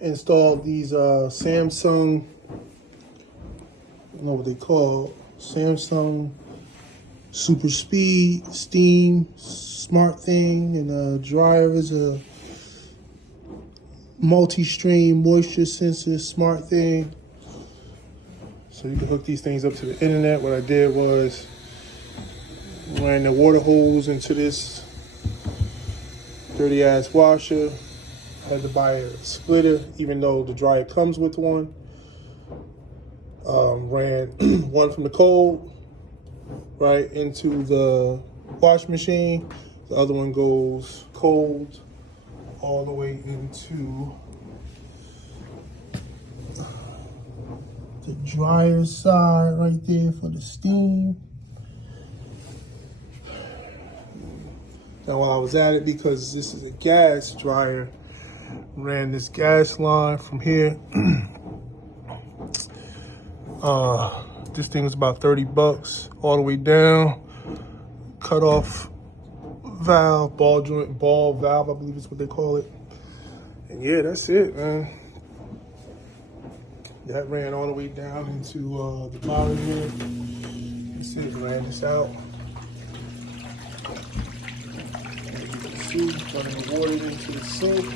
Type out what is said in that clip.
installed these Samsung, I don't know what they call, Samsung Super Speed Steam Smart Thing, and the dryer is a multi-stream moisture sensor smart thing. So you can hook these things up to the internet. What I did was ran the water hose into this dirty ass washer. Had to buy a splitter, even though the dryer comes with one. Ran one from the cold right into the wash machine. The other one goes cold all the way into the dryer side right there for the steam. Now while I was at it, because this is a gas dryer, ran this gas line from here. This thing was about 30 bucks all the way down. Cut off valve, ball joint, ball valve, I believe is what they call it. And yeah, that's it, man. That ran all the way down into the bottom here. That's it, ran this out. You can see, running the water into the sink.